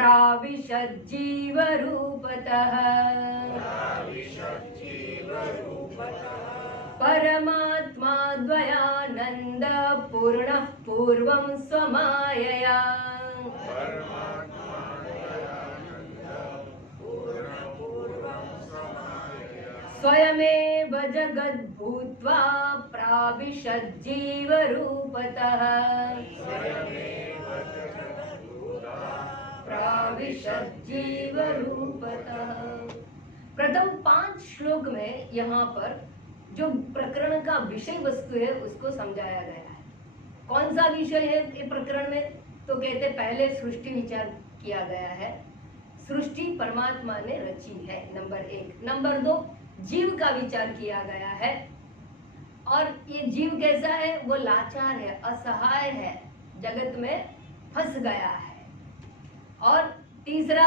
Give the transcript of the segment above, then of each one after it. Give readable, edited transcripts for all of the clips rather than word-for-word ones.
प्राविशज्जीवरूपतः परमात्मा द्वयानंद पूर्णः पूर्वं स्वमायया स्वयमेव जगद्भूत्वा प्राविशज्जीवरूपतः प्राविशज्जीवरूपतः। प्रथम 5 श्लोक में यहाँ पर जो प्रकरण का विषय वस्तु है उसको समझाया गया है। कौन सा विषय है ये प्रकरण में? तो कहते पहले सृष्टि विचार किया गया है, सृष्टि परमात्मा ने रची है, नंबर 1। नंबर 2, जीव का विचार किया गया है और ये जीव कैसा है? वो लाचार है, असहाय है, जगत में फंस गया है। और तीसरा,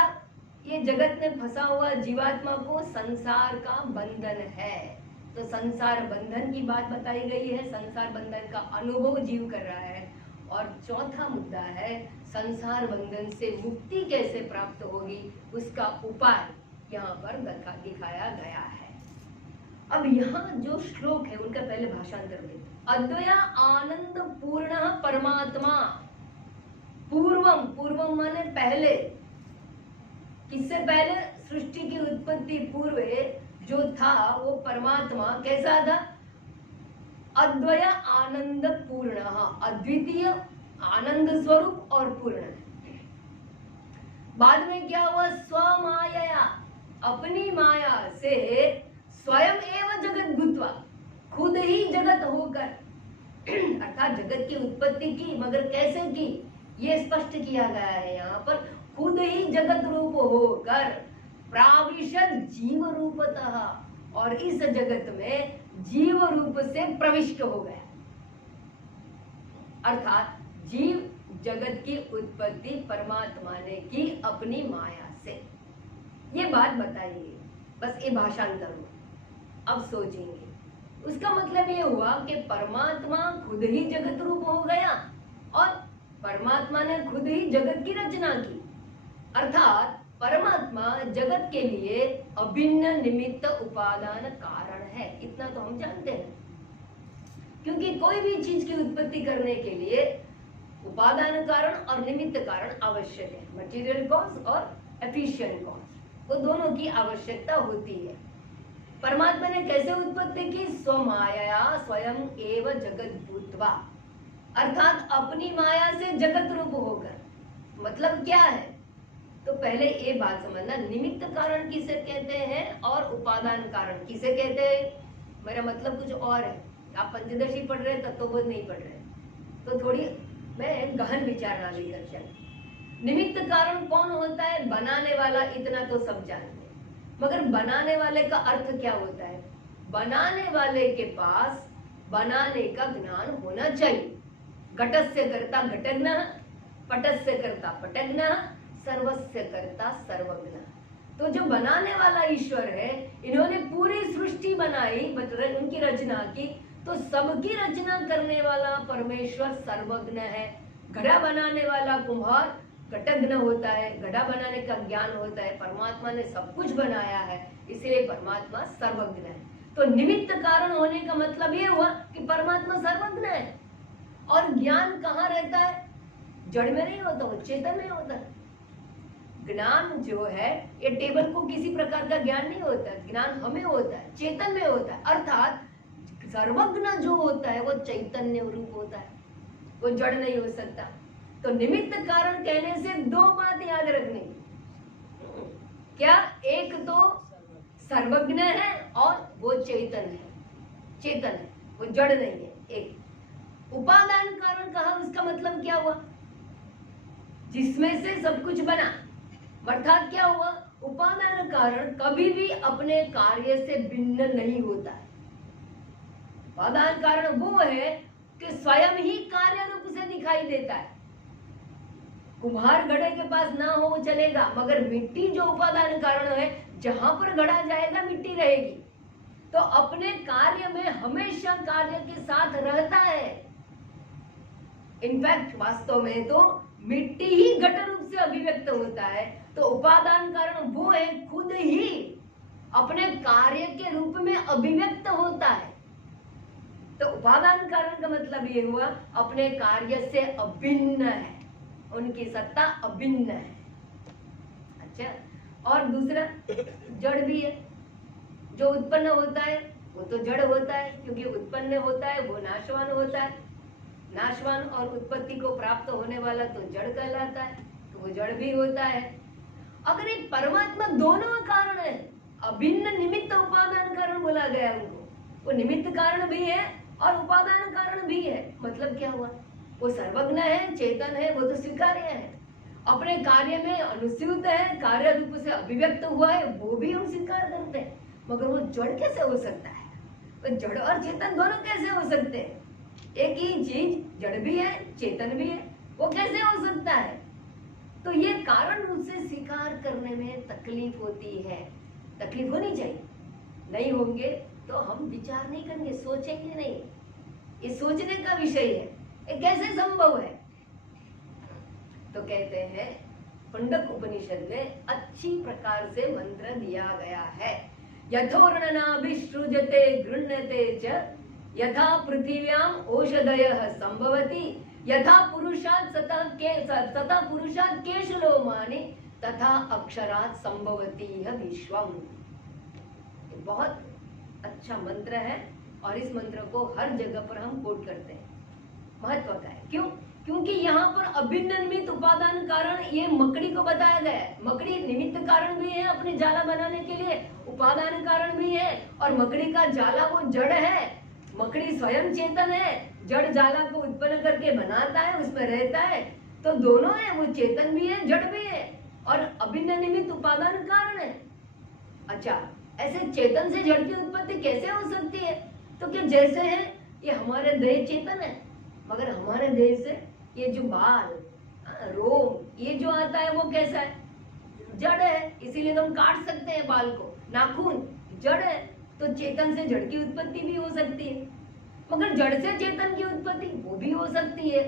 ये जगत में फंसा हुआ जीवात्मा को संसार का बंधन है, तो संसार बंधन की बात बताई गई है, संसार बंधन का अनुभव जीव कर रहा है। और चौथा मुद्दा है संसार बंधन से मुक्ति कैसे प्राप्त होगी, उसका उपाय यहाँ पर दिखाया गया है। अब यहाँ जो श्लोक है उनका पहले भाषांतर में, अद्वय आनंद पूर्ण परमात्मा, पूर्वम, पूर्वम माने पहले, किससे पहले? सृष्टि की उत्पत्ति पूर्व जो था वो परमात्मा कैसा था? अद्वय आनंद पूर्ण, अद्वितीय आनंद स्वरूप और पूर्ण। बाद में क्या हुआ? स्वमाया, अपनी माया से स्वयं एवं जगत भूत्वा, खुद ही जगत होकर अर्थात जगत की उत्पत्ति की, मगर कैसे की ये स्पष्ट किया गया है यहाँ पर, खुद ही जगत रूप होकर प्राविशद जीव रूपतः, और इस जगत में जीव रूप से प्रविष्ट हो गया। अर्थात जीव जगत की उत्पत्ति परमात्मा ने की अपनी माया से। ये बात बताइए, बस ये भाषांतर हुआ। अब सोचेंगे, उसका मतलब ये हुआ कि परमात्मा खुद ही जगत रूप हो गया और परमात्मा ने खुद ही जगत की रचना की। अर्थात परमात्मा जगत के लिए अभिन्न निमित्त उपादान कारण है, इतना तो हम जानते हैं। क्योंकि कोई भी चीज की उत्पत्ति करने के लिए उपादान कारण और निमित्त कारण आवश्यक है, मटेरियल कॉज और एफिशिएंट कॉज, वो दोनों की आवश्यकता होती है। परमात्मा ने कैसे उत्पत्ति की? स्वमाया स्वयं एव जगत भूत्वा, अर्थात अपनी माया से जगत रूप होकर। मतलब क्या है? तो पहले ये बात समझना, निमित्त कारण किसे कहते हैं और उपादान कारण किसे कहते हैं। मेरा मतलब कुछ और है, आप पंचदशी पढ़ रहे तत्वबोध नहीं पढ़ रहे, तो थोड़ी मैं गहन विचारणा लेकर चल। निमित्त कारण कौन होता है? बनाने वाला, इतना तो सब जानते हैं, मगर बनाने वाले का अर्थ क्या होता है? बनाने वाले के पास बनाने का ज्ञान होना चाहिए। घटस्य कर्ता घटज्ञः, पटस्य कर्ता पटज्ञः, सर्वस्य कर्ता सर्वज्ञ। तो जो बनाने वाला ईश्वर है, इन्होंने पूरी सृष्टि बनाई, उनकी रचना की, तो सबकी रचना करने वाला परमेश्वर सर्वज्ञ है। घड़ा बनाने वाला कुम्हार घटज्ञ होता है, घड़ा बनाने का ज्ञान होता है। परमात्मा ने सब कुछ बनाया है, इसलिए परमात्मा सर्वज्ञ है। तो निमित्त कारण होने का मतलब ये हुआ कि परमात्मा सर्वज्ञ है। और ज्ञान कहाँ रहता है? जड़ में नहीं होता, वो चेतन में होता है। ज्ञान जो है ये टेबल को किसी प्रकार का ज्ञान नहीं होता, ज्ञान हमें होता है, चेतन में होता है। अर्थात सर्वज्ञ जो होता है वो चैतन्य रूप होता है, वो जड़ नहीं हो सकता। तो निमित्त कारण कहने से 2 बात याद रखनी। क्या? एक तो सर्वज्ञ है और वो चेतन है, चेतन है, वो जड़ नहीं है। एक उपादान कारण कहा, उसका मतलब क्या हुआ? जिसमें से सब कुछ बना, अर्थात क्या हुआ? उपादान कारण कभी भी अपने कार्य से भिन्न नहीं होता है। उपादान कारण वो है कि स्वयं ही कार्य रूप से दिखाई देता है। कुम्हार घड़े के पास ना हो चलेगा, मगर मिट्टी जो उपादान कारण है, जहां पर घड़ा जाएगा मिट्टी रहेगी। तो अपने कार्य में हमेशा कार्य के साथ रहता है। इनफैक्ट वास्तव में तो मिट्टी ही घट रूप से अभिव्यक्त होता है, तो उपादान कारण वो है खुद ही अपने कार्य के रूप में अभिव्यक्त होता है। तो उपादान कारण का मतलब ये हुआ अपने कार्य से अभिन्न है, उनकी सत्ता अभिन्न है। अच्छा, और दूसरा जड़ भी है, जो उत्पन्न होता है वो तो जड़ होता है, क्योंकि उत्पन्न होता है वो नाशवान होता है। नाशवान और उत्पत्ति को प्राप्त होने वाला तो जड़ कहलाता है, तो वो जड़ भी होता है। अगर ये परमात्मा दोनों कारण है, अभिन्न निमित्त उपादान कारण बोला गया उनको, वो निमित्त कारण भी है और उपादान कारण भी है। मतलब क्या हुआ, वो सर्वज्ञ है, चेतन है, वो तो स्वीकार्य है, अपने कार्य में अनुस्यूत है, कार्य रूप से अभिव्यक्त हुआ है, वो भी हम स्वीकार करते हैं। मगर वो जड़ कैसे हो सकता है? तो जड़ और चेतन दोनों कैसे हो सकते हैं? एक ही चीज जड़ भी है चेतन भी है, वो कैसे हो सकता है? तो ये कारण रूप से स्वीकार करने में तकलीफ होती है। तकलीफ होनी चाहिए, नहीं होंगे तो हम विचार नहीं करेंगे, सोचेंगे नहीं। ये सोचने का विषय है, ये कैसे संभव है? तो कहते हैं पुंडक उपनिषद में अच्छी प्रकार से मंत्र दिया गया है। यथोर्णनाभिसृजते गृह्णते च यथा पृथिव्याम ओषधयः संभवति यथा पुरुषात् तथा पुरुषात् केशलोमानि तथा अक्षरात् संभवति विश्वम। बहुत अच्छा मंत्र है और इस मंत्र को हर जगह पर हम कोट करते हैं। महत्व का है, क्यों? क्योंकि यहाँ पर अभिन्न निमित्त उपादान कारण ये मकड़ी को बताया गया है। मकड़ी निमित्त कारण भी है अपने जाला बनाने के लिए, उपादान कारण भी है, और मकड़ी का जाला वो जड़ है, मकड़ी स्वयं चेतन है, जड़ जाला को उत्पन्न करके बनाता है, उसमें रहता है, तो दोनों है, वो चेतन भी है जड़ भी है और अभिन्न निमित्त उपादान कारण है। अच्छा, ऐसे चेतन से जड़ की उत्पत्ति कैसे हो सकती है? तो क्या जैसे है ये हमारे देह चेतन है, मगर हमारे देह से ये जो बाल रोम ये जो आता है वो कैसा है? जड़ है, इसीलिए हम काट सकते हैं बाल को। नाखून जड़ है, तो चेतन से जड़ की उत्पत्ति भी हो सकती है, मगर जड़ से चेतन की उत्पत्ति वो भी हो सकती है।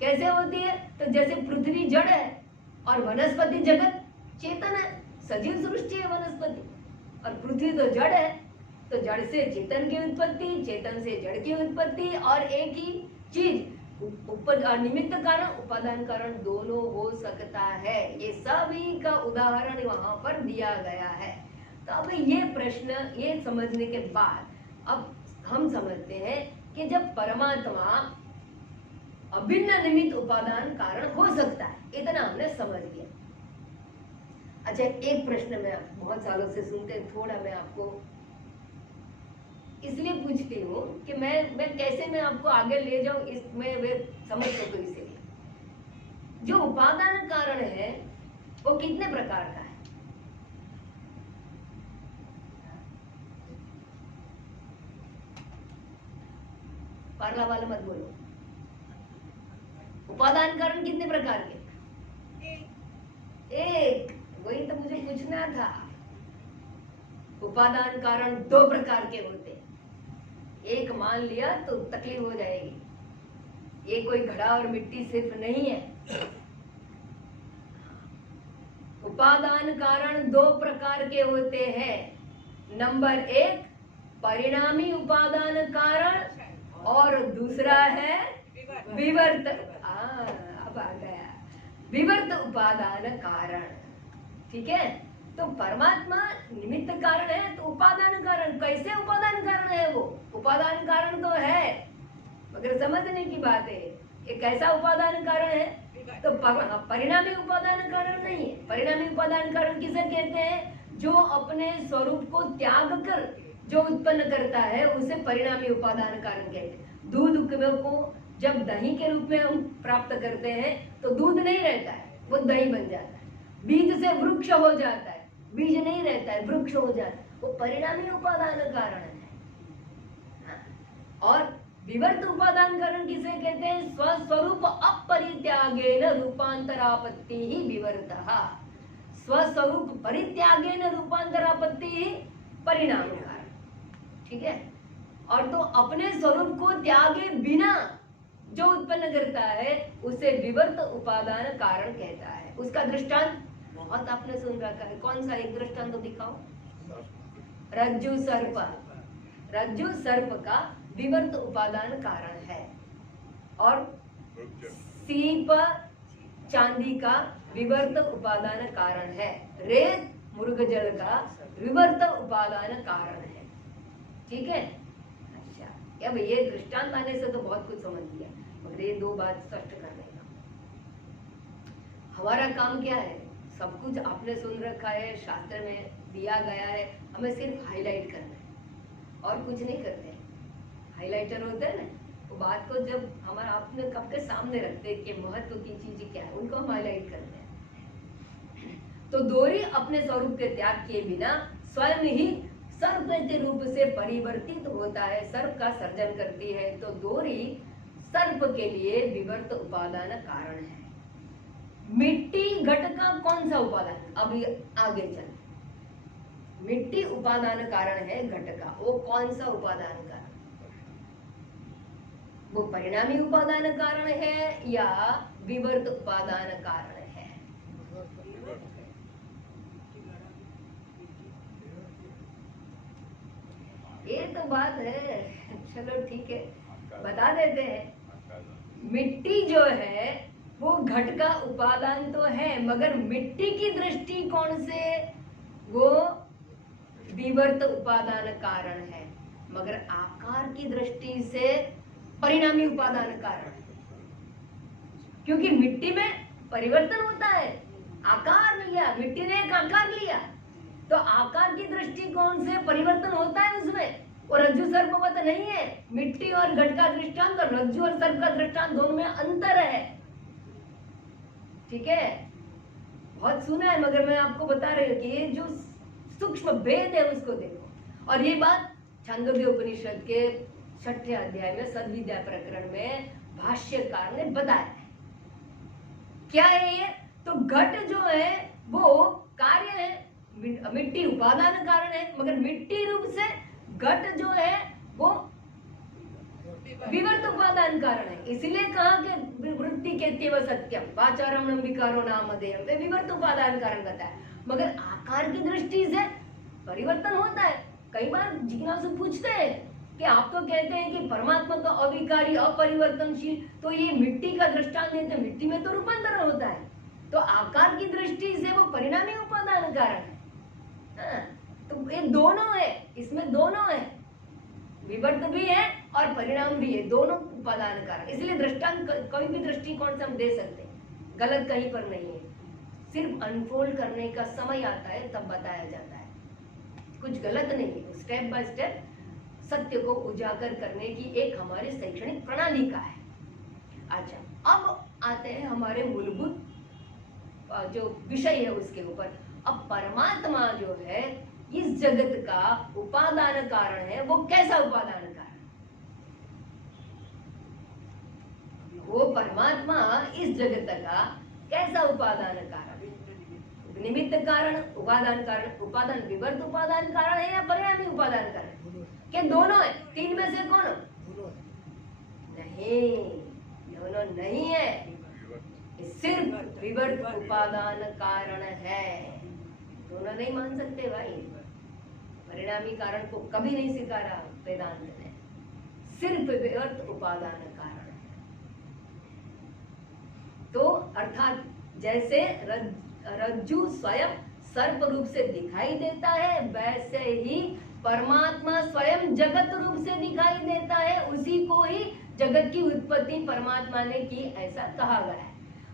कैसे होती है? तो जैसे पृथ्वी जड़ है और वनस्पति जगत चेतन है, सजीव सृष्टि है वनस्पति, और पृथ्वी तो जड़ है, तो जड़ से चेतन की उत्पत्ति, चेतन से जड़ की उत्पत्ति, और एक ही चीज निमित्त कारण उपादान कारण दोनों हो सकता है। ये सभी का उदाहरण वहां पर दिया गया है। तो अब ये प्रश्न ये समझने के बाद अब हम समझते हैं कि जब परमात्मा अभिन्न निमित्त उपादान कारण हो सकता है, इतना हमने समझ लिया। अच्छा, एक प्रश्न मैं बहुत सालों से सुनते, थोड़ा मैं आपको इसलिए पूछती हूँ कि मैं कैसे मैं आपको आगे ले जाऊं, इसमें वे समझ सको। इसीलिए जो उपादान कारण है वो कितने प्रकार का है? पारला वाला मत बोलो। उपादान कारण कितने प्रकार के? एक। वही तो मुझे पूछना था। उपादान कारण दो प्रकार के होते हैं। एक मान लिया तो तकलीफ हो जाएगी। ये कोई घड़ा और मिट्टी सिर्फ नहीं है। उपादान कारण दो प्रकार के होते हैं। नंबर एक परिणामी उपादान कारण और दूसरा है विवर्त। अब आ गया विवर्त उपादान कारण। ठीक है, तो परमात्मा निमित्त कारण है, तो उपादान कारण कैसे उपादान कारण है? वो उपादान कारण तो है, मगर समझने की बात है ये कैसा उपादान कारण है? तो परिणामी उपादान कारण नहीं है। परिणामी उपादान कारण किसे कहते हैं? जो अपने स्वरूप को त्याग कर जो उत्पन्न करता है उसे परिणामी उपादान कारण कहते हैं। दूध को जब दही के रूप में हम प्राप्त करते हैं तो दूध नहीं रहता है, वो दही बन जाता है। बीज से वृक्ष हो जाता है, बीज नहीं रहता है, वृक्ष हो जाता है, वो परिणामी उपादान कारण है। और विवर्त उपादान कारण किसे कहते हैं? स्वस्वरूप अपरित्यागेन रूपांतरापत्ति ही विवर्तः। स्वस्वरूप परित्यागेन रूपांतरापत्ति ही परिणाम कारण। ठीक है, और तो अपने स्वरूप को त्यागे बिना जो उत्पन्न करता है उसे विवर्त उपादान कारण कहता है। उसका दृष्टांत बहुत आपने सुन रखा है, कौन सा एक दृष्टांत तो दिखाओ। रज्जु सर्प, रज्जु सर्प का विवर्त उपादान कारण है, और सीप चांदी का विवर्त उपादान कारण है, रेत मुर्ग जल का विवर्त उपादान कारण है। ठीक है, अच्छा, अब ये दृष्टांत आने से तो बहुत कुछ समझ लिया, मगर ये दो बात स्पष्ट करने का हमारा काम क्या है। सब कुछ आपने सुन रखा है, शास्त्र में दिया गया है, हमें सिर्फ हाईलाइट करना है और कुछ नहीं करते हैं। हाईलाइटर होते हैं ना, वो बात को जब हमारा अपने आपके सामने रखते हैं कि महत्व की चीज क्या है, उनको हम हाईलाइट करते हैं। तो दोरी अपने स्वरूप के त्याग किए बिना स्वयं ही सर्प के रूप से परिवर्तित होता है, सर्प का सर्जन करती है। तो दोरी सर्प के लिए विवर्त उपादान कारण है। मिट्टी घट का कौन सा उपादान, अभी आगे चल, मिट्टी उपादान कारण है घट का, वो कौन सा उपादान कारण, वो परिणामी उपादान कारण है या विवर्त उपादान कारण है। ये तो बात है, चलो ठीक है, बता देते हैं। मिट्टी जो है वो घट का उपादान तो है, मगर मिट्टी की दृष्टिकोण से वो विवर्त उपादान कारण है, मगर आकार की दृष्टि से परिणामी उपादान कारण है। क्योंकि मिट्टी में परिवर्तन होता है, आकार लिया, मिट्टी ने एक आकार लिया, तो आकार की दृष्टिकोण से परिवर्तन होता है उसमें, और रज्जु सर्पवत नहीं है। मिट्टी और घट का दृष्टांत और रज्जु और सर्प का दृष्टांत दोनों में अंतर है। ठीक है, बहुत सुना है, मगर मैं आपको बता रही हूँ कि ये जो सूक्ष्म भेद है उसको देखो। और ये बात छांदोग्य उपनिषद के 6ठे अध्याय में सद्विद्या प्रकरण में भाष्यकार ने बताया है। क्या है ये, तो घट जो है वो कार्य है, मिट्टी उपादान कारण है, मगर मिट्टी रूप से घट जो है वो विवर्त उपादान कारण है। इसीलिए कहा कि वृत्ति के तेव सत्यम वाचारमणम विकारो नामधेयम, वे विवर्त उपादान कारण बताया, मगर आकार की दृष्टि से परिवर्तन होता है। कई बार जिज्ञासु पूछते हैं कि आप तो कहते हैं कि परमात्मा तो अविकारी अपरिवर्तनशील, तो ये मिट्टी का दृष्टांत देते, मिट्टी में तो रूपांतरण होता है, तो आकार की दृष्टि से वो परिणामी उपादान कारण है। तो ये दोनों है, इसमें दोनों है, विवर्त भी है और परिणाम भी है, दोनों उपादान कारण। इसलिए दृष्टांत कोई भी दृष्टिकोण से हम दे सकते हैं, गलत कहीं पर नहीं है। सिर्फ अनफोल्ड करने का समय आता है तब बताया जाता है, कुछ गलत नहीं है। स्टेप बाय स्टेप सत्य को उजागर करने की एक हमारी शैक्षणिक प्रणाली का है। अच्छा, अब आते हैं हमारे मूलभूत जो विषय है उसके ऊपर। अब परमात्मा जो है इस जगत का उपादान कारण है, वो कैसा उपादान कारण, वो परमात्मा इस जगत का कैसा उपादान कारण, निमित्त कारण, उपादान कारण, उपादान विवर्त उपादान कारण है या परिणामी उपादान कारण, क्या दोनों है? तीन में से कौन? नहीं, दोनों नहीं है, सिर्फ विवर्त उपादान कारण है। दोनों नहीं मान सकते भाई, परिणामी कारण को कभी नहीं स्वीकारा वेदांत ने, सिर्फ विवर्त उपादान कारण है। तो अर्थात जैसे रज्जु स्वयं सर्प रूप से दिखाई देता है, वैसे ही परमात्मा स्वयं जगत रूप से दिखाई देता है, उसी को ही जगत की उत्पत्ति परमात्मा ने की, ऐसा कहा गया है।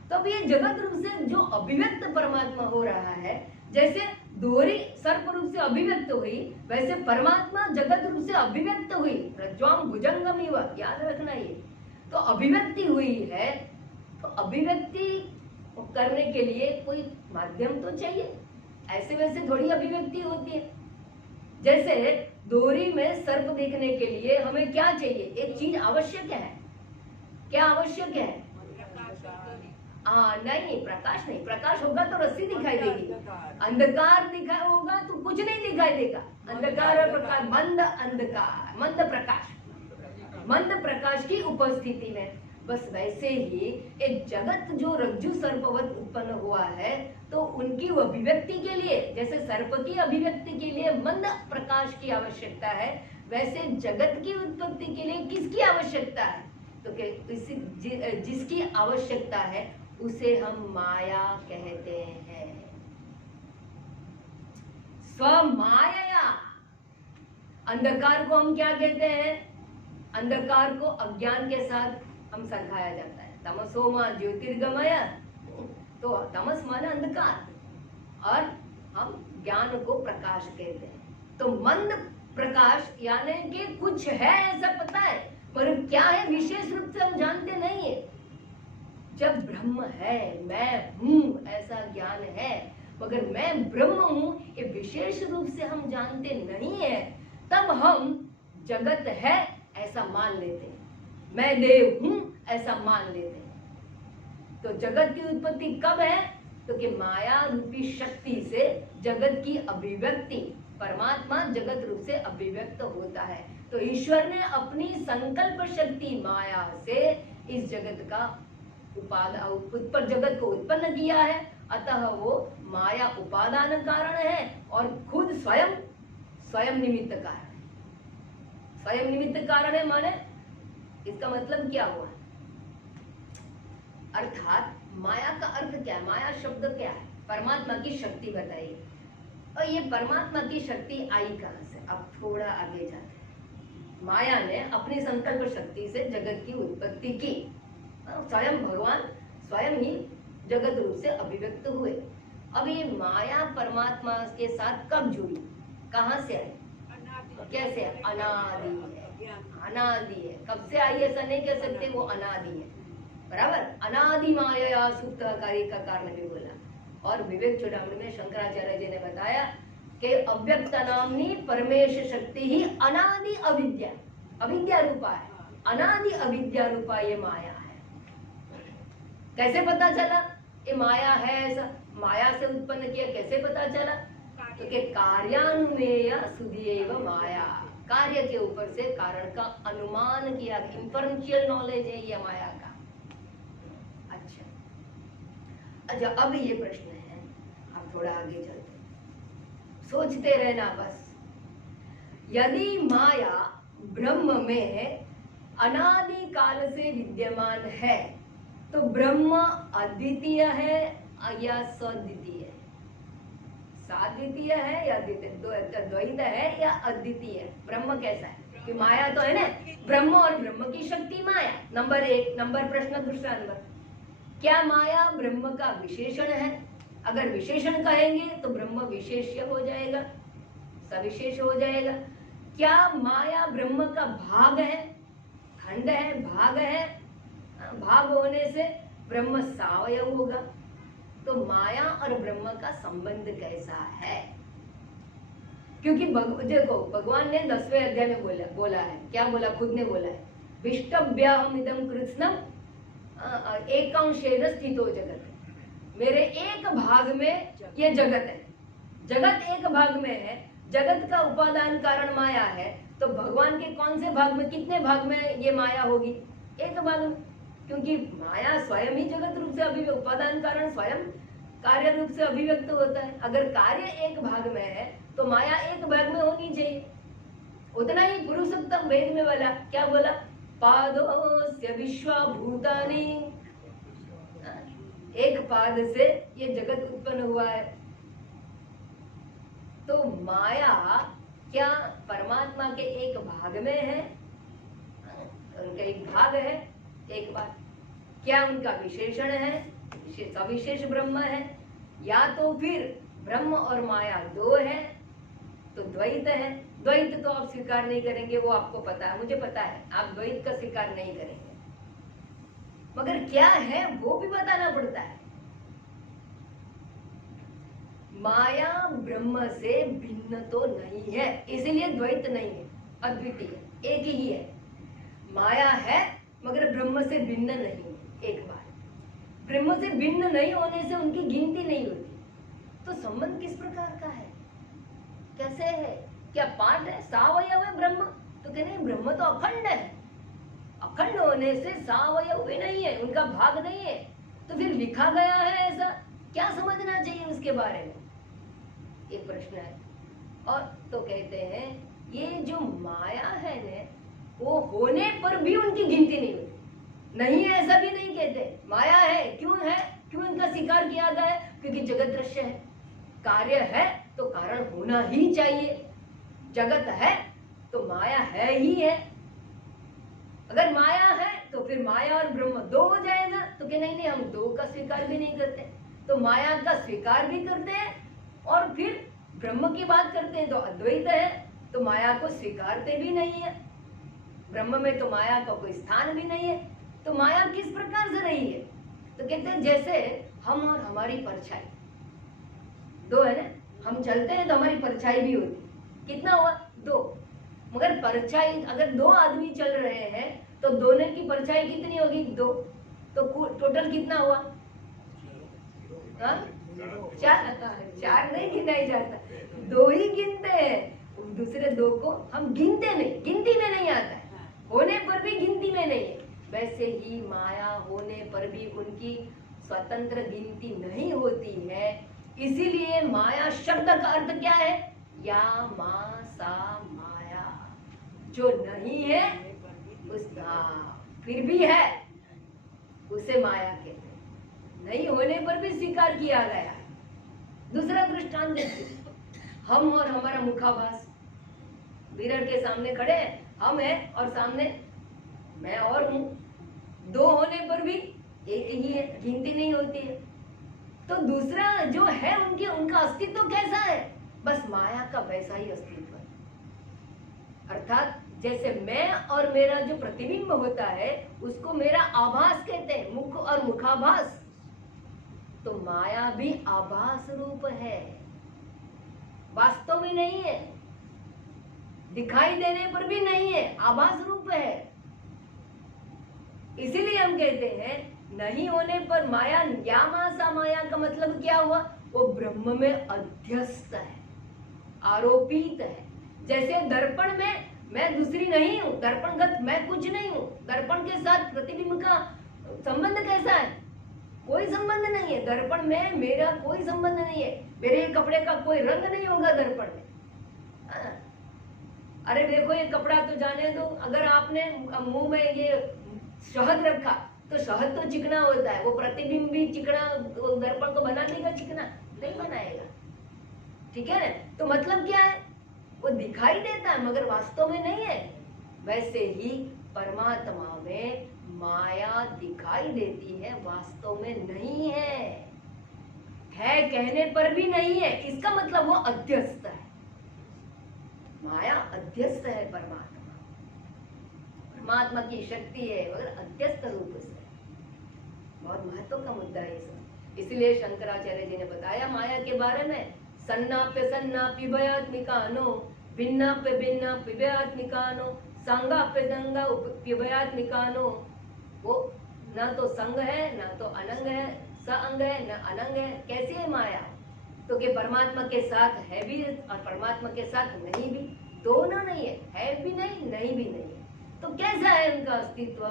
तो अब ये जगत रूप से जो अभिव्यक्त परमात्मा हो रहा है, जैसे दोहरी सर्प रूप से अभिव्यक्त हुई, वैसे परमात्मा जगत रूप से अभिव्यक्त हुई, रज्ज्वाम भुजंगमिव, याद रखना ये। तो अभिव्यक्ति हुई है, तो अभिव्यक्ति करने के लिए कोई माध्यम तो चाहिए, ऐसे वैसे थोड़ी अभिव्यक्ति होती है। जैसे दोहरी में सर्प देखने के लिए हमें क्या चाहिए, एक चीज आवश्यक है। क्या आवश्यक है? नहीं, प्रकाश नहीं, प्रकाश होगा तो रस्सी दिखाई देगी, अंधकार दिखाई होगा तो कुछ नहीं दिखाई देगा। अंधकार और प्रकाश, मंद अंधकार, मंद प्रकाश की उपस्थिति में बस वैसे ही एक जगत जो रज्जु सर्पवत उत्पन्न हुआ है, तो उनकी अभिव्यक्ति के लिए, जैसे सर्प की अभिव्यक्ति के लिए मंद प्रकाश की आवश्यकता है, वैसे जगत की उत्पत्ति के लिए किसकी आवश्यकता है? तो जिसकी आवश्यकता है उसे हम माया कहते हैं। स्वमाया। अंधकार को हम क्या कहते हैं? अंधकार को अज्ञान के साथ हम सरखाया जाता है। तमसो मा ज्योतिर्गमय, तो तमस माना अंधकार और हम ज्ञान को प्रकाश कहते हैं। तो मंद प्रकाश यानी कि कुछ है ऐसा पता है, पर क्या है विशेष रूप से हम जानते नहीं है। जब ब्रह्म है, मैं हूं ऐसा ज्ञान है, मगर मैं ब्रह्म हूं ये विशेष रूप से हम जानते नहीं है, तब हम जगत है ऐसा मान लेते हैं, मैं देव हूं ऐसा मान लेते हैं। तो जगत की उत्पत्ति कब है? तो कि माया रूपी शक्ति से जगत की अभिव्यक्ति, परमात्मा जगत रूप से अभिव्यक्त होता है। तो ईश्वर ने अपनी संकल्प शक्ति माया से इस जगत का जगत को उत्पन्न किया है, अतः वो माया उपादान कारण है और खुद स्वयं निमित्त कारण है। स्वयं निमित्त कारण है माने इसका मतलब क्या हुआ? अर्थात माया का अर्थ क्या है? माया शब्द क्या है? परमात्मा की शक्ति बताइए। और ये परमात्मा की शक्ति आई कहां से? अब थोड़ा आगे जाते हैं। माया ने अपनी संकल्प शक्ति से जगत की उत्पत्ति की, स्वयं भगवान स्वयं ही जगत रूप से अभिव्यक्त हुए। अब ये माया परमात्मा के साथ कब जुड़ी, कहां से आई, कैसे? अनादि है, अनादि है। कब से आई ऐसा नहीं कह सकते, वो अनादि है, बराबर। अनादि माया सुप्त कार्य का कारण भी बोला। और विवेक चूड़ामणि में शंकराचार्य जी ने बताया कि अव्यक्त नामनी परमेश शक्ति ही अनादि अविद्या, अविद्या रूपा है, अनादि अविद्या रूपा ये माया है। कैसे पता चला ये माया है? ऐसा माया से उत्पन्न किया, कैसे पता चला? क्योंकि कार्यानुमेय सुधीएव माया, कार्य के ऊपर से कारण का अनुमान किया, इंफरेंशियल नॉलेज है ये माया का। अच्छा, अब ये प्रश्न है, अब थोड़ा आगे चलते, सोचते रहना बस। यदि माया ब्रह्म में अनादि काल से विद्यमान है, तो ब्रह्म अद्वितीय है या सद्वितीय है? साद्वितीय है या द्वैत है या अद्वितीय है? ब्रह्म कैसा है? कि माया तो है ना, ब्रह्म और ब्रह्म की शक्ति माया, नंबर एक। नंबर प्रश्न दूसरा नंबर, क्या माया ब्रह्म का विशेषण है? अगर विशेषण कहेंगे तो ब्रह्म विशेष्य हो जाएगा, सविशेष हो जाएगा। क्या माया ब्रह्म का भाग है, खंड है, भाग है? भाग होने से ब्रह्म सावयव होगा। तो माया और ब्रह्म का संबंध कैसा है? क्योंकि देखो भगवान ने 10वें अध्याय में बोला है, क्या बोला? खुद ने बोला है, विष्टभ्याहम इदं कृत्स्नम एकांशेन स्थितो जगत, मेरे एक भाग में ये जगत है, जगत एक भाग में है, जगत का उपादान कारण माया है। तो भगवान के कौन से भाग में, कितने भाग में ये माया होगी? एक भाग में, क्योंकि माया स्वयं ही जगत रूप से अभिव्यक्त, उपादान कारण स्वयं कार्य रूप से अभिव्यक्त होता है। अगर कार्य एक भाग में है तो माया एक भाग में होनी चाहिए। उतना ही पुरुषोत्तम वेद में बोला, क्या बोला? पादोस्य विश्वभूतानि, एक पाद से ये जगत उत्पन्न हुआ है। तो माया क्या परमात्मा के एक भाग में है? उनका एक भाग है, एक बात। क्या उनका विशेषण है? सविशेष ब्रह्म है, या तो फिर ब्रह्म और माया दो है तो द्वैत है। द्वैत तो आप स्वीकार नहीं करेंगे, वो आपको पता है, मुझे पता है, आप द्वैत का स्वीकार नहीं करेंगे, मगर क्या है वो भी बताना पड़ता है। माया ब्रह्म से भिन्न तो नहीं है, इसलिए द्वैत नहीं है, अद्वितीय एक ही है। माया है मगर ब्रह्म से भिन्न नहीं है। एक बात, ब्रह्म से भिन्न नहीं होने से उनकी गिनती नहीं होती। तो संबंध किस प्रकार का है, कैसे है? क्या पार्ट है, सावयव है ब्रह्म? तो कह रहे ब्रह्म तो अखंड है, अखंड होने से सावयव भी नहीं है, उनका भाग नहीं है, तो फिर लिखा गया है ऐसा, क्या समझना चाहिए उसके बारे में, एक प्रश्न है। और तो कहते हैं ये जो माया है न, वो होने पर भी उनकी गिनती नहीं होती। नहीं है ऐसा भी नहीं कहते, माया है, क्यों इनका स्वीकार किया गया है? क्योंकि जगत दृश्य है, कार्य है तो कारण होना ही चाहिए, जगत है तो माया है ही है। अगर माया है तो फिर माया और ब्रह्म दो हो जाएगा, तो क्या नहीं हम दो का स्वीकार भी नहीं करते, तो माया का स्वीकार भी करते हैं और फिर ब्रह्म की बात करते हैं तो अद्वैत है, तो माया को स्वीकारते भी नहीं है। ब्रह्म में तो माया का कोई स्थान भी नहीं है, तो माया किस प्रकार से रही है? तो कहते हैं जैसे हम और हमारी परछाई दो है ना, हम चलते हैं तो हमारी परछाई भी होती, कितना हुआ? दो। मगर परछाई अगर दो आदमी चल रहे हैं तो दोनों की परछाई कितनी होगी? दो। तो टोटल कितना हुआ? चार नहीं गिनाई जाता, दो ही गिनते हैं, दूसरे दो को हम गिनते नहीं, गिनती में नहीं आता है, होने पर भी गिनती में नहीं है। वैसे ही माया होने पर भी उनकी स्वतंत्र गिनती नहीं होती है, इसीलिए माया शब्द का अर्थ क्या है? या मा सा माया, जो नहीं है उसका फिर भी है, उसे माया कहते हैं। नहीं होने पर भी स्वीकार किया गया है। दूसरा दृष्टांत देखिए, हम और हमारा मुखाभास, मिरर के सामने खड़े हैं, हम हैं और सामने मैं और हूँ, दो होने पर भी एक ही है, गिनती नहीं होती है। तो दूसरा जो है उनका अस्तित्व कैसा है? बस माया का वैसा ही अस्तित्व है। अर्थात जैसे मैं और मेरा जो प्रतिबिंब होता है उसको मेरा आभास कहते हैं, मुख और मुखाभास। तो माया भी आभास रूप है, वास्तव में नहीं है, दिखाई देने पर भी नहीं है, आभास रूप है। इसीलिए हम कहते हैं नहीं होने पर माया, या मासा माया का मतलब क्या हुआ? वो ब्रह्म में अध्यस्त है, आरोपित है। जैसे दर्पण में मैं दूसरी नहीं हूँ, दर्पणगत मैं कुछ नहीं हूँ, दर्पण के साथ प्रतिबिंब का संबंध कैसा है? कोई संबंध नहीं है। दर्पण में मेरा कोई संबंध नहीं है, मेरे कपड़े का कोई रंग नहीं होगा दर्पण में। अरे देखो ये कपड़ा तो जाने दो, अगर आपने मुंह में ये शहद रखा तो शहद तो चिकना होता है, वो प्रतिबिंब भी चिकना दर्पण को बना देगा? चिकना नहीं बनाएगा, ठीक है ना? तो मतलब क्या है? वो दिखाई देता है मगर वास्तव में नहीं है। वैसे ही परमात्मा में माया दिखाई देती है, वास्तव में नहीं है कहने पर भी नहीं है। इसका मतलब वो अध्यस्त है, माया अध्यस्त है। परमात्मा की शक्ति है मगर अध्यस्त रूप से। बहुत महत्व का मुद्दा है इसमें। इसलिए शंकराचार्य जी ने बताया माया के बारे में, सन्नाप्य सन्ना पिभयात्मिकानो, भिन्नाप्य भिन्ना पिभयात्मिकानो, संगाप्य दंगा पिभयात्मिकानो। वो ना तो संग है ना तो अनंग है, संग है न अनंग है। कैसी है माया? तो कि परमात्मा के साथ है भी और परमात्मा के साथ नहीं भी, दोनों नहीं है भी नहीं भी नहीं है। तो कैसा है उनका अस्तित्व?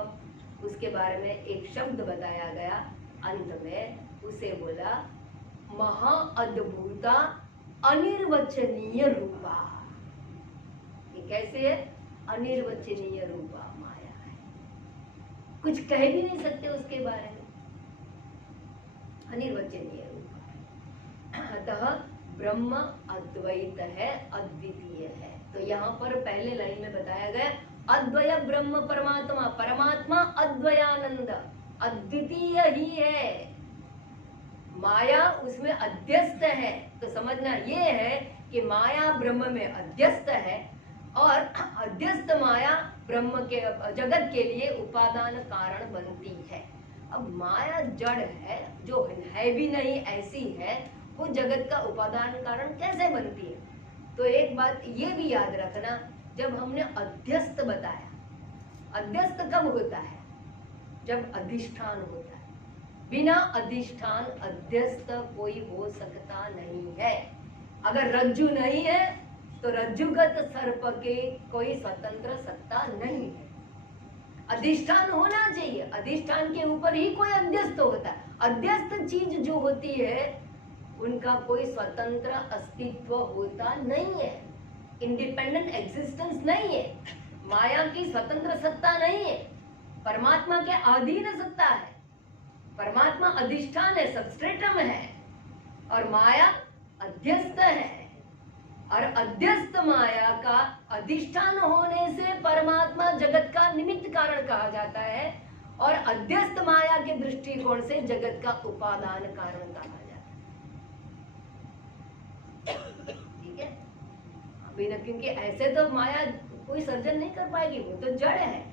उसके बारे में एक शब्द बताया गया अंत में, उसे बोला महाअद्भुता अनिर्वचनीय रूपा। ये कैसे है? अनिर्वचनीय रूपा माया है, कुछ कह भी नहीं सकते उसके बारे में, अनिर्वचनीय रूपा। अतः ब्रह्म अद्वैत है, अद्वितीय है। तो यहाँ पर पहले लाइन में बताया गया अद्वय ब्रह्म परमात्मा, परमात्मा अद्वयानंद, अद्वितीय ही है, माया उसमें अध्यस्त है। तो समझना ये है कि माया ब्रह्म में अध्यस्त है और अध्यस्त माया ब्रह्म के जगत के लिए उपादान कारण बनती है। अब माया जड़ है, जो है भी नहीं ऐसी है, वो जगत का उपादान कारण कैसे बनती है? तो एक बात ये भी याद रखना, जब हमने अध्यस्त बताया, अध्यस्त कब होता है? जब अधिष्ठान होता है। बिना अधिष्ठान अध्यस्त कोई हो सकता नहीं है। अगर रज्जु नहीं है तो रज्जुगत सर्प के कोई स्वतंत्र सत्ता नहीं है। अधिष्ठान होना चाहिए, अधिष्ठान के ऊपर ही कोई अध्यस्त होता है। अध्यस्त चीज जो होती है उनका कोई स्वतंत्र अस्तित्व होता नहीं है, इंडिपेंडेंट एग्जिस्टेंस नहीं है, माया की स्वतंत्र सत्ता नहीं है, परमात्मा के अधीन सत्ता है। परमात्मा अधिष्ठान है, सबस्ट्रेटम है, और माया अध्यस्त है। और अध्यस्त माया का अधिष्ठान होने से परमात्मा जगत का निमित्त कारण कहा जाता है, और अध्यस्त माया के दृष्टिकोण से जगत का उपादान कारण कहा जाता है। ठीक है, अभी न, क्योंकि ऐसे तो माया कोई सर्जन नहीं कर पाएगी, वो तो जड़ है।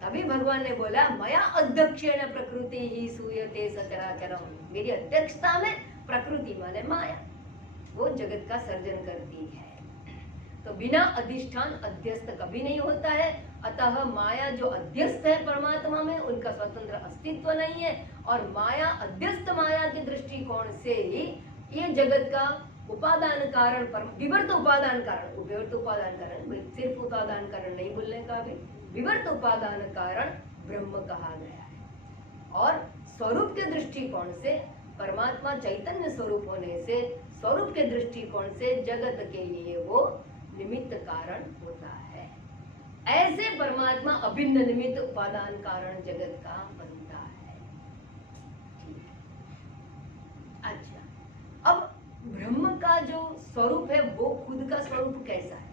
तभी भगवान ने बोला मया अध्यक्षेण प्रकृति ही सूयते सचराचरम, मेरी अध्यक्षता में प्रकृति माने माया वो जगत का सर्जन करती है। तो बिना अधिष्ठान अध्यस्त कभी नहीं होता है। अतः माया जो अध्यस्त है परमात्मा में, उनका स्वतंत्र अस्तित्व नहीं है, और माया अध्यस्त माया के दृष्टिकोण से ही ये जगत का उपादान कारण, विवर्त उपादान कारण, विवर्त उपादान कारण, सिर्फ उपादान कारण नहीं बोलने का, भी विवर्त उपादान कारण ब्रह्म कहा गया है। और स्वरूप के दृष्टिकोण से परमात्मा चैतन्य स्वरूप होने से, स्वरूप के दृष्टिकोण से जगत के लिए वो निमित्त कारण होता है। ऐसे परमात्मा अभिन्न निमित्त उपादान कारण जगत का बनता है। ठीक है, अच्छा, अब ब्रह्म का जो स्वरूप है वो खुद का स्वरूप कैसा है?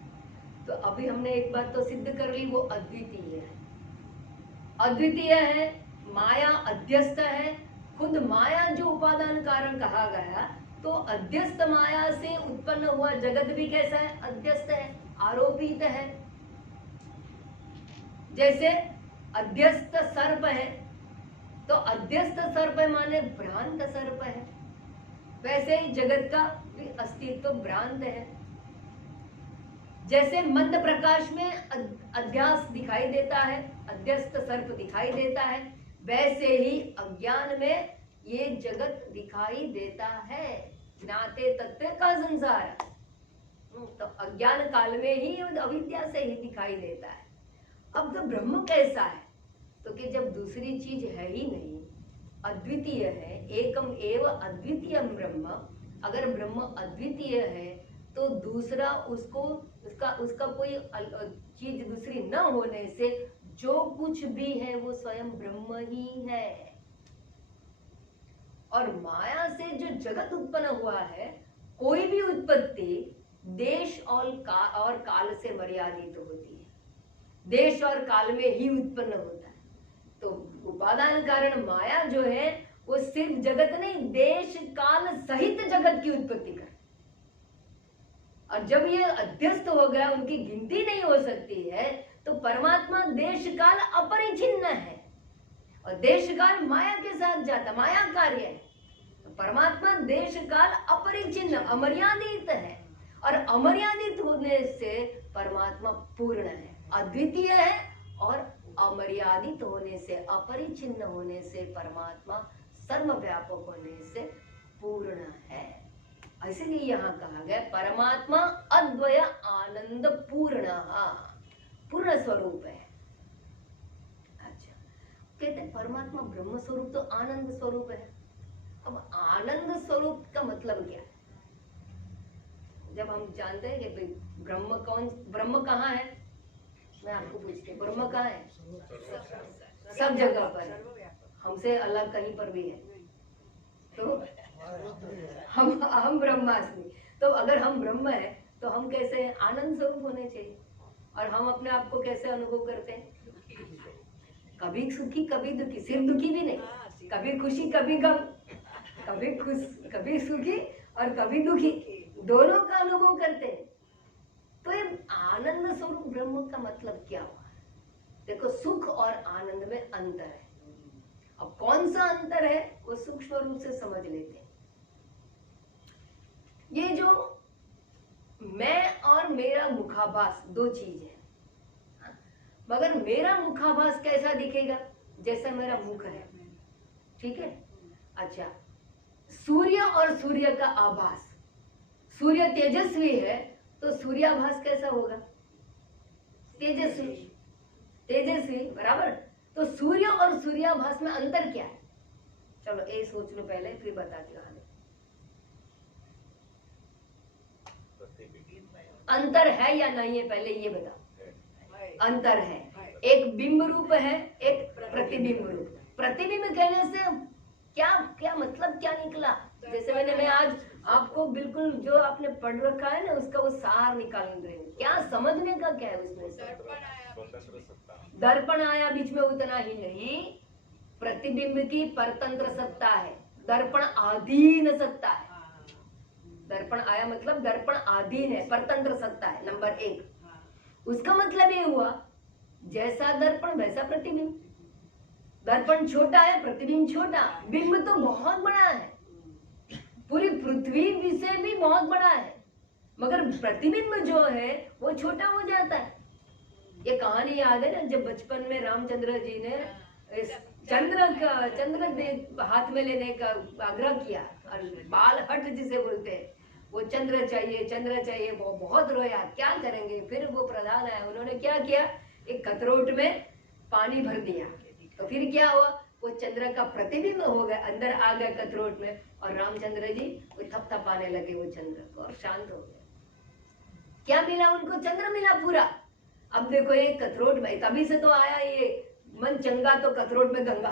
तो अभी हमने एक बात तो सिद्ध कर ली, वो अद्वितीय है। अद्वितीय है, माया अध्यस्त है। खुद माया जो उपादान कारण कहा गया, तो अध्यस्त माया से उत्पन्न हुआ जगत भी कैसा है? अध्यस्त है, आरोपित है। जैसे अध्यस्त सर्प है, तो अध्यस्त सर्प माने भ्रांत सर्प है, वैसे ही जगत का भी अस्तित्व भ्रांत है। जैसे मंद प्रकाश में अध्यास दिखाई देता है, अध्यस्त सर्प दिखाई देता है, वैसे ही अज्ञान में ये जगत दिखाई देता है। ज्ञाते तत्व का संसार, तो अज्ञान काल में ही अविद्या से ही दिखाई देता है। अब तो ब्रह्म कैसा है? तो कि जब दूसरी चीज है ही नहीं, अद्वितीय है, एकम एव अद्वितीय ब्रह्म। अगर ब्रह्म अद्वितीय है तो दूसरा उसका कोई चीज दूसरी न होने से जो कुछ भी है वो स्वयं ब्रह्म ही है। और माया से जो जगत उत्पन्न हुआ है, कोई भी उत्पत्ति देश और काल से मर्यादित होती है, देश और काल में ही उत्पन्न होता है। तो उपादान कारण माया जो है वो सिर्फ जगत नहीं, देश काल सहित जगत की उत्पत्ति कर। और जब ये अध्यस्त हो गया, उनकी गिनती नहीं हो सकती है, तो परमात्मा देश काल अपरिचिन्न है, और देश काल माया के साथ जाता, माया कार्य है। तो परमात्मा देश काल अपरिचिन्न, अमर्यादित है, और अमर्यादित होने से परमात्मा पूर्ण है, अद्वितीय है, और अमर्यादित होने से, अपरिचिन्न होने से परमात्मा सर्वव्यापक होने से पूर्ण है। इसलिए यहाँ कहा गया परमात्मा अद्वय आनंद पूर्ण, पूर्ण स्वरूप है। अच्छा, कहते हैं परमात्मा ब्रह्म स्वरूप तो आनंद स्वरूप है। अब आनंद स्वरूप का मतलब क्या है? जब हम जानते हैं कि भाई ब्रह्म कहाँ है, मैं आपको पूछती हूँ, ब्रह्म कहाँ है? सब जगह पर है, हमसे अलग कहीं पर भी है। तो हम ब्रह्मास्मि। तो अगर हम ब्रह्म है तो हम कैसे हैं? आनंद स्वरूप होने चाहिए। और हम अपने आप को कैसे अनुभव करते हैं? कभी सुखी कभी दुखी, सिर्फ दुखी भी नहीं, कभी खुशी कभी गम, कभी सुखी और कभी दुखी, दोनों का अनुभव करते हैं। तो ये आनंद स्वरूप ब्रह्म का मतलब क्या हुआ? देखो, सुख और आनंद में अंतर है। अब कौन सा अंतर है वो सूक्ष्म रूप से समझ लेते हैं। ये जो मैं और मेरा मुखाभास दो चीज है, मगर मेरा मुखाभास कैसा दिखेगा? जैसा मेरा मुख है, ठीक है। अच्छा, सूर्य और सूर्य का आभास, सूर्य तेजस्वी है तो सूर्याभास कैसा होगा? तेजस्वी। तेजस्वी, बराबर। तो सूर्य और सूर्याभास में अंतर क्या है? चलो ये सोच लो पहले, फिर बताती हूँ आगे। अंतर है या नहीं है, पहले ये बताओ। अंतर है, एक बिंब रूप है, एक प्रतिबिंब रूप। प्रतिबिंब कहने से क्या क्या मतलब क्या निकला? जैसे मैं आज आपको बिल्कुल जो आपने पढ़ रखा है ना उसका वो सार निकाल रहे हैं। क्या समझने का क्या है उसमें से? दर्पण आया बीच में, उतना ही नहीं, प्रतिबिंब की परतंत्र सत्ता है, दर्पण आधीन सत्ता है। दर्पण आया मतलब दर्पण आधीन है, परतंत्र सत्ता है, नंबर 1। उसका मतलब ये हुआ जैसा दर्पण वैसा प्रतिबिंब। दर्पण छोटा है, प्रतिबिंब छोटा। बिंब तो बहुत बड़ा है, पूरी पृथ्वी से भी बहुत बड़ा है, मगर प्रतिबिंब जो है वो छोटा हो जाता है। ये कहानी याद है ना, जब बचपन में रामचंद्र जी ने चंद्र हाथ में लेने का आग्रह किया, और बाल हट जिसे बोलते हैं, वो चंद्र चाहिए, वो बहुत रोया। क्या करेंगे? फिर वो प्रधान आया, उन्होंने क्या किया, एक कतरोट में पानी भर दिया, तो फिर क्या हुआ, वो चंद्र का प्रतिबिंब हो गया, अंदर आ गया कतरोट में, और रामचंद्र जी वो थपथपाने लगे वो चंद्र को, और शांत हो गए। क्या मिला उनको? चंद्र मिला पूरा। अब देखो ये कतरोट में, तभी से तो आया ये मन चंगा तो कतरोट में गंगा,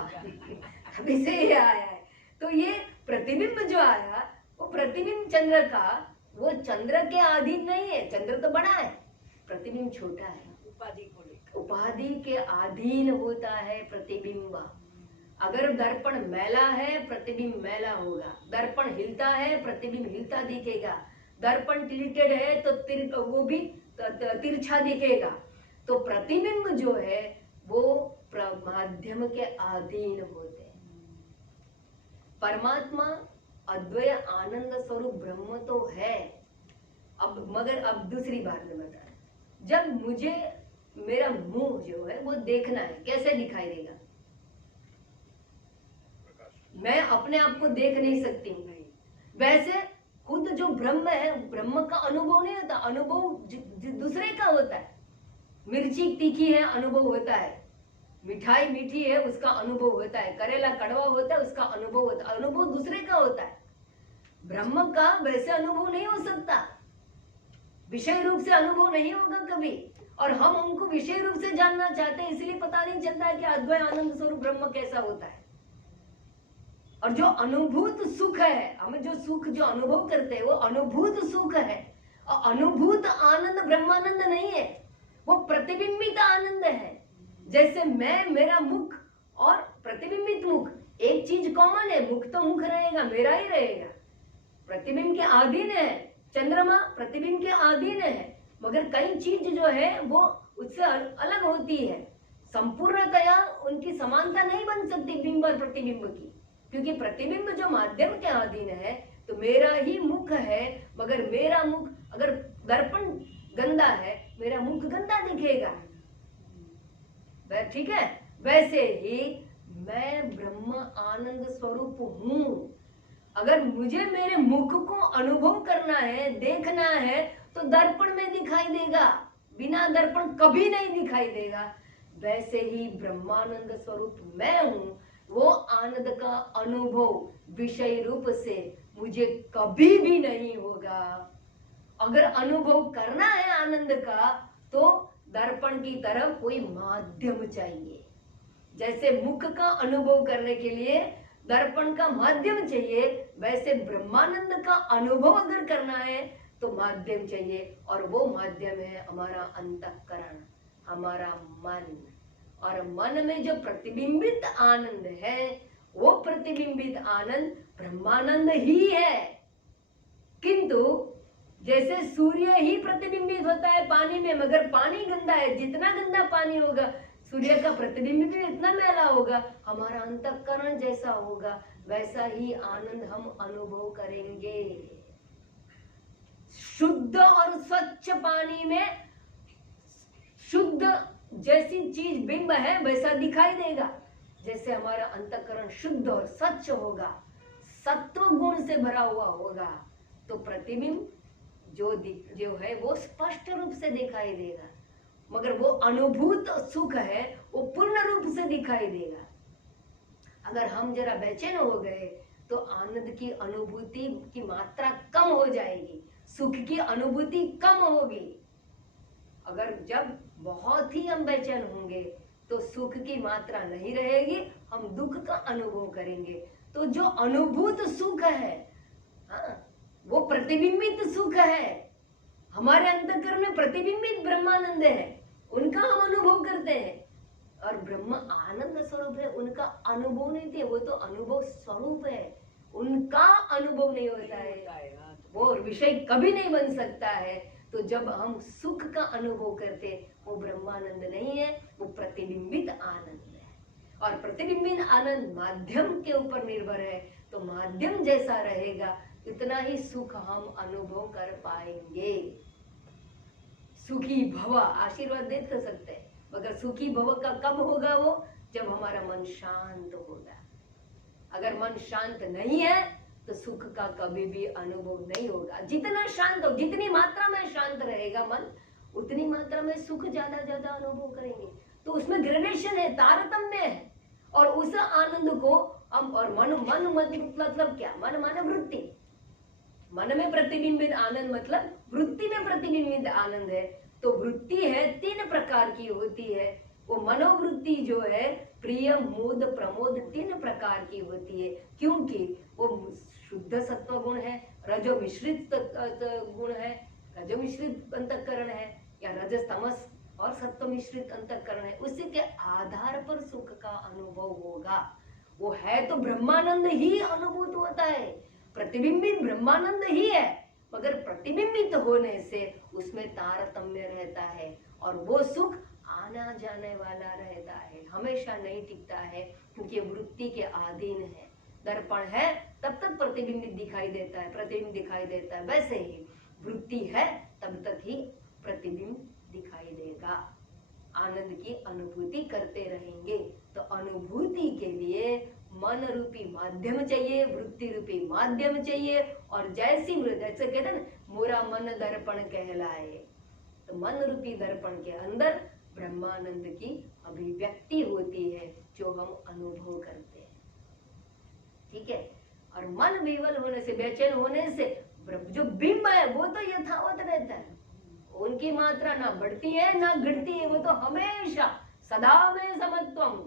तभी से ये आया है। तो ये प्रतिबिंब जो आया, वो प्रतिबिंब चंद्र का, वो चंद्र के अधीन नहीं है। चंद्र तो बड़ा है, प्रतिबिंब छोटा है। उपाधि के अधीन होता है प्रतिबिंब। अगर दर्पण मैला है, प्रतिबिंब मैला होगा। दर्पण हिलता है, प्रतिबिंब हिलता दिखेगा। दर्पण टिल्टेड है तो वो भी तिरछा दिखेगा। तो प्रतिबिंब जो है वो माध्यम के अधीन होते हैं। परमात्मा अद्वय आनंद स्वरूप ब्रह्म तो है। अब मगर अब दूसरी बात में बता रहे, जब मुझे मेरा मुंह जो है वो देखना है, कैसे दिखाई देगा? मैं अपने आप को देख नहीं सकती। वैसे खुद जो ब्रह्म है, ब्रह्म का अनुभव नहीं होता, अनुभव दूसरे का होता है। मिर्ची तीखी है, अनुभव होता है। मिठाई मीठी है, उसका अनुभव होता है। करेला कड़वा होता है, उसका अनुभव होता है। अनुभव दूसरे का होता है, ब्रह्म का वैसे अनुभव नहीं हो सकता। विषय रूप से अनुभव नहीं होगा कभी, और हम उनको विषय रूप से जानना चाहते हैं, इसलिए पता नहीं चलता है कि अद्वय आनंद स्वरूप ब्रह्म कैसा होता है। और जो अनुभूत सुख है, हमें जो सुख जो अनुभव करते हैं वो अनुभूत सुख है, और अनुभूत आनंद ब्रह्मानंद नहीं है, वो प्रतिबिंबित आनंद है। जैसे मैं, मेरा मुख और प्रतिबिंबित मुख एक चीज कॉमन है, मुख तो मुख रहेगा, मेरा ही रहेगा। प्रतिबिंब के अधीन है, चंद्रमा प्रतिबिंब के अधीन है, मगर कई चीज जो है वो उससे अलग होती है। संपूर्णतया उनकी समानता नहीं बन सकती बिंब और प्रतिबिंब की, क्योंकि प्रतिबिंब जो माध्यम के अधीन है, तो मेरा ही मुख है, मगर मेरा मुख, अगर दर्पण गंदा है, मेरा मुख गंदा दिखेगा। ठीक है, वैसे ही मैं ब्रह्म आनंद स्वरूप हूं। अगर मुझे मेरे मुख को अनुभव करना है, देखना है, तो दर्पण में दिखाई देगा, बिना दर्पण कभी नहीं दिखाई देगा। वैसे ही ब्रह्मानंद स्वरूप मैं हूं, वो आनंद का अनुभव विषय रूप से मुझे कभी भी नहीं होगा। अगर अनुभव करना है आनंद का, तो दर्पण की तरफ कोई माध्यम चाहिए। जैसे मुख का अनुभव करने के लिए दर्पण का माध्यम चाहिए, वैसे ब्रह्मानंद का अनुभव अगर करना है तो माध्यम चाहिए, और वो माध्यम है हमारा अंतःकरण, हमारा मन। और मन में जो प्रतिबिंबित आनंद है, वो प्रतिबिंबित आनंद ब्रह्मानंद ही है। किंतु जैसे सूर्य ही प्रतिबिंबित होता है पानी में, मगर पानी गंदा है, जितना गंदा पानी होगा सूर्य का प्रतिबिंब भी इतना मैला होगा, हमारा अंतःकरण जैसा होगा, वैसा ही आनंद हम अनुभव करेंगे। शुद्ध और स्वच्छ पानी में शुद्ध जैसी चीज बिंब है वैसा दिखाई देगा। जैसे हमारा अंतःकरण शुद्ध और स्वच्छ होगा, सत्व गुण से भरा हुआ होगा, तो प्रतिबिंब जो है वो स्पष्ट रूप से दिखाई देगा। मगर वो अनुभूत सुख है वो पूर्ण रूप से दिखाई देगा। अगर हम जरा बेचैन हो गए तो आनंद की अनुभूति की मात्रा कम हो जाएगी, सुख की अनुभूति कम होगी। अगर जब बहुत ही हम बेचैन होंगे तो सुख की मात्रा नहीं रहेगी, हम दुख का अनुभव करेंगे। तो जो अनुभूत सुख है, हाँ, वो प्रतिबिंबित सुख है, हमारे अंतःकरण में प्रतिबिंबित ब्रह्मानंद है, उनका हम अनुभव करते हैं। और ब्रह्म आनंद स्वरूप है, उनका अनुभव नहीं थे, वो तो अनुभव स्वरूप है, उनका अनुभव नहीं होता है, वो विषय कभी नहीं बन सकता है। तो जब हम सुख का अनुभव करते, वो ब्रह्मानंद नहीं है, वो प्रतिबिंबित आनंद है। और प्रतिबिंबित आनंद माध्यम के ऊपर निर्भर है, तो माध्यम जैसा रहेगा इतना ही सुख हम अनुभव कर पाएंगे। सुखी भव आशीर्वाद दे तो सकते हैं, मगर सुखी भव का कब होगा वो? जब हमारा मन शांत होगा। अगर मन शांत नहीं है तो सुख का कभी भी अनुभव नहीं होगा। जितना शांत हो, जितनी मात्रा में शांत रहेगा मन, उतनी मात्रा में सुख ज्यादा ज्यादा अनुभव करेंगे। तो उसमें ग्रेडेशन है, तारतम्य है। और उस आनंद को हम, और मन मतलब क्या? मन माने वृत्ति, मन में प्रतिबिंबित आनंद मतलब वृत्ति में प्रतिबिंबित आनंद है। तो वृत्ति है, 3 प्रकार की होती है। वो मनोवृत्ति जो है प्रिय, मोद, प्रमोद 3 प्रकार की होती है, क्योंकि वो शुद्ध सत्व गुण है, रजो मिश्रित गुण है, रजो मिश्रित अंतःकरण है, या रजस तमस और सत्व मिश्रित अंतःकरण है। उसी के आधार पर सुख का अनुभव होगा। वो है तो ब्रह्मानंद ही अनुभूत होता है, प्रतिबिंबित ब्रह्मानंद ही है, मगर प्रतिबिंबित होने से उसमें तारतम्य रहता है, और वो सुख आना जाने वाला रहता है, हमेशा नहीं टिकता है, क्योंकि वृत्ति के अधीन है। दर्पण है तब तक प्रतिबिंबित दिखाई देता है, प्रतिबिंब दिखाई देता है, वैसे ही वृत्ति है तब तक ही प्रतिबिंब दिखाई देगा। आनंद की अनुभूति करते रहेंगे। तो अनुभूति के लिए मन रूपी माध्यम चाहिए, वृत्ति रूपी माध्यम चाहिए। और जैसे कहते हैं ना, मोरा मन दर्पण कहलाए, तो मन रूपी दर्पण के अंदर ब्रह्मानंद की अभिव्यक्ति होती है, जो हम अनुभव करते हैं। ठीक है। और मन विवल होने से, बेचैन होने से जो बिंब है वो तो यथावत रहता है, उनकी मात्रा ना बढ़ती है ना घटती है, वो तो हमेशा सदा में समत्वम,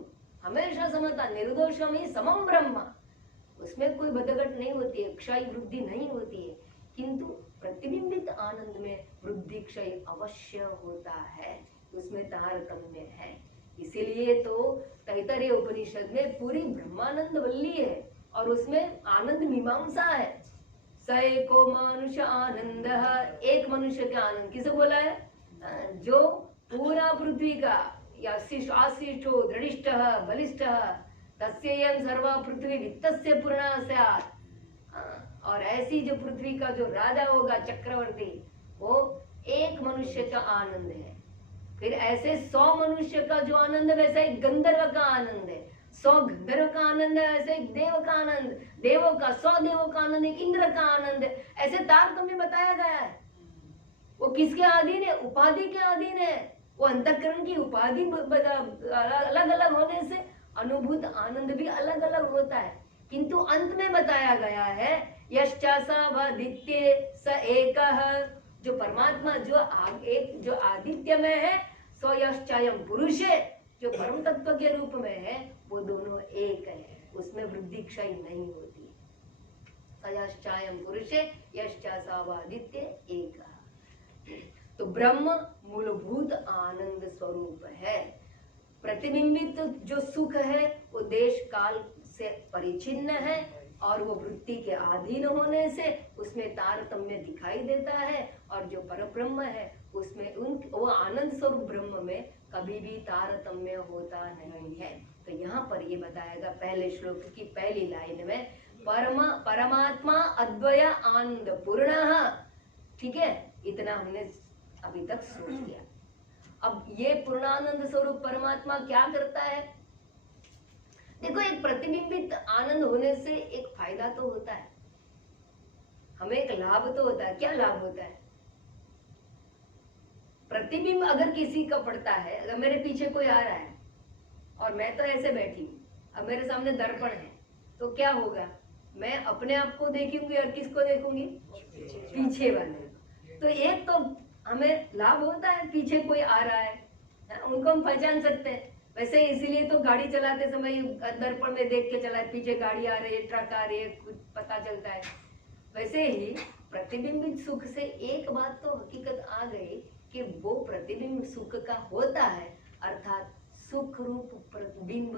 हमेशा समता, निर्दोषम ही समम ब्रह्म, उसमें कोई बदघट नहीं होती है, क्षय वृद्धि नहीं होती है। किंतु प्रतिबिंबित आनंद में वृद्धि क्षय अवश्य होता है, उसमें तारतम्य है। इसीलिए तो तैतरीय उपनिषद में पूरी ब्रह्मानंद वल्ली है, और उसमें आनंद मीमांसा है। स एको मनुष्य आनंद, एक मनुष्य का आनंद किसे बोला है? जो पूरा पृथ्वी का आशिष्टो दृढ़िष्ट बलिष्ठ तस्येयं सर्वा पृथ्वी वित्तस्य पूर्णा स्यात्। और ऐसी जो पृथ्वी का जो राजा होगा, चक्रवर्ती, वो एक मनुष्य का आनंद है। फिर ऐसे 100 मनुष्य का जो आनंद है, वैसा एक गंधर्व का आनंद है। 100 गंधर्व का आनंद है, ऐसे एक देव का आनंद, देवों का 100 देवों का आनंद, एक इंद्र का आनंद है। ऐसे तारतम्य बताया गया है। वो किसके अधीन है? उपाधि के अधीन है। वो अंतःकरण की उपाधि अलग अलग होने से अनुभूत आनंद भी अलग अलग होता है। किंतु अंत में बताया गया है, यश्चासावादित्ये स एकः, जो परमात्मा जो आदित्य में है, सो यश्चायम पुरुषे, जो परम तत्व के रूप में है, वो दोनों एक है, उसमें वृद्धि क्षय नहीं होती। सयश्चायम पुरुषे यश्चासावादित्य एकः। तो ब्रह्म मूलभूत आनंद स्वरूप है। प्रतिबिंबित जो सुख है वो देश काल से परिचिन्न है, और वो वृत्ति के अधीन होने से उसमें तारतम्य दिखाई देता है। और जो परब्रह्म है उसमें वो आनंद स्वरूप ब्रह्म में कभी भी तारतम्य होता नहीं है। तो यहाँ पर ये बताएगा पहले श्लोक की पहली लाइन में, परमात्मा अद्वय आनंद पूर्ण। ठीक है, इतना हमने अभी तक सोच लिया। अब ये पूर्णानंद स्वरूप परमात्मा क्या करता है? देखो, एक प्रतिबिंबित आनंद होने से एक फायदा तो होता है, हमें एक लाभ तो होता है। क्या लाभ होता है? प्रतिबिंब अगर किसी का पड़ता है, अगर मेरे पीछे कोई आ रहा है और मैं तो ऐसे बैठी हूँ, अब मेरे सामने दर्पण है, तो क्या होगा, मैं अपने आप को देखूंगी और किसको देखूंगी, पीछे वाले। तो एक तो हमें लाभ होता है, पीछे कोई आ रहा है, उनको हम पहचान सकते हैं। वैसे इसीलिए तो गाड़ी चलाते समय दर्पण में देख के चलाए, पीछे गाड़ी आ रही है, ट्रक आ रही है, कुछ पता चलता है। वैसे ही प्रतिबिंबित सुख से एक बात तो हकीकत आ गई कि वो प्रतिबिंब सुख का होता है, अर्थात सुख रूप बिंब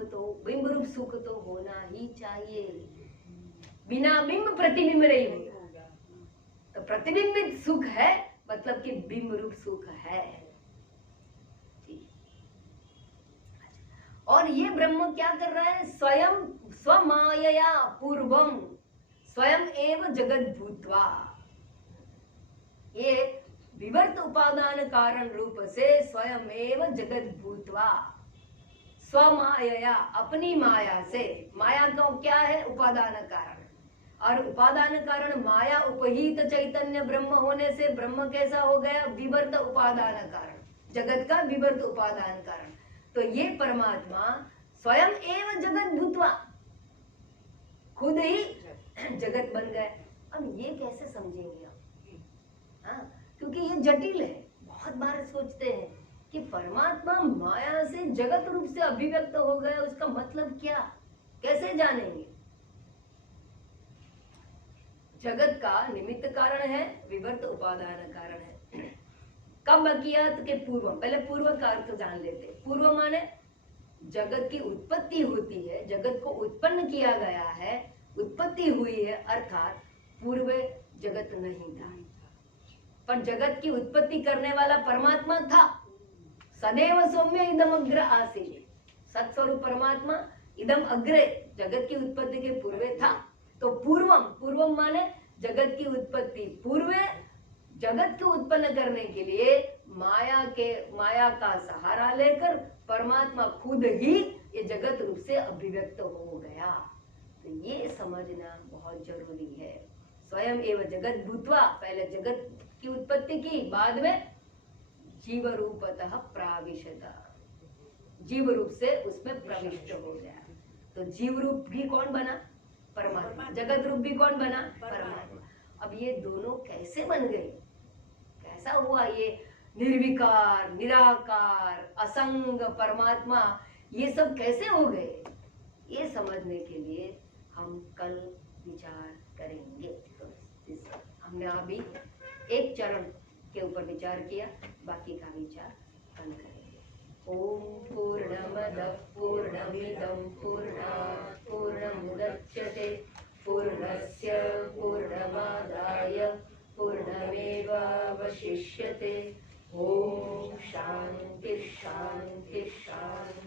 रूप सुख तो होना ही चाहिए, बिना बिंब प्रतिबिंब नहीं होगा। तो प्रतिबिंबित सुख है मतलब कि बिंब रूप सुख है। और ये ब्रह्म क्या कर रहा है, स्वयं स्वमायया पूर्वम स्वयं एव जगत भूत्वा, ये विवर्त उपादान कारण रूप से स्वयं एव जगत भूत्वा, स्वमायया अपनी माया से, माया का क्या है, उपादान कारण, और उपादान कारण माया उपहित चैतन्य ब्रह्म होने से ब्रह्म कैसा हो गया, विवर्त उपादान कारण, जगत का विवर्त उपादान कारण। तो ये परमात्मा स्वयं एव जगत भूत्वा, खुद ही जगत बन गए। अब ये कैसे समझेंगे आप, हाँ, क्योंकि ये जटिल है। बहुत बार सोचते हैं कि परमात्मा माया से जगत रूप से अभिव्यक्त हो गया, उसका मतलब क्या, कैसे जानेंगे। जगत का निमित्त कारण है, विवर्त उपादान कारण है। कब किया के पूर्व, पहले पूर्व का अर्थ जान लेते। पूर्व माने जगत की उत्पत्ति होती है, जगत को उत्पन्न किया गया है, उत्पत्ति हुई है, अर्थात पूर्व जगत नहीं था, पर जगत की उत्पत्ति करने वाला परमात्मा था। सदैव सौम्य इदम अग्र आसीत्, सत्स्वरूप परमात्मा इदम अग्रे, जगत की उत्पत्ति के पूर्व था। तो पूर्वम, पूर्वम माने जगत की उत्पत्ति पूर्व, जगत को उत्पन्न करने के लिए माया का सहारा लेकर परमात्मा खुद ही ये जगत रूप से अभिव्यक्त हो गया। तो ये समझना बहुत जरूरी है। स्वयं एवं जगत भूत्वा, पहले जगत की उत्पत्ति की, बाद में जीव रूपतः प्राविशत, जीव रूप से उसमें प्रविष्ट हो गया। तो जीव रूप भी कौन बना, परमात्मा। जगत रूप भी कौन बना, परमात्मा। अब ये दोनों कैसे बन गए, कैसा हुआ ये निर्विकार, निराकार, असंग परमात्मा, ये सब कैसे हो गए, ये समझने के लिए हम कल विचार करेंगे। तो हमने अभी एक चरण के ऊपर विचार किया, बाकी का विचार कल करेंगे। ओम पूर्णमदः पूर्णमिदं पूर्णात् पूर्णमुदच्यते पूर्णस्य पूर्णमादाय पूर्णमेवावशिष्यते। ओम शांति शांति शांति।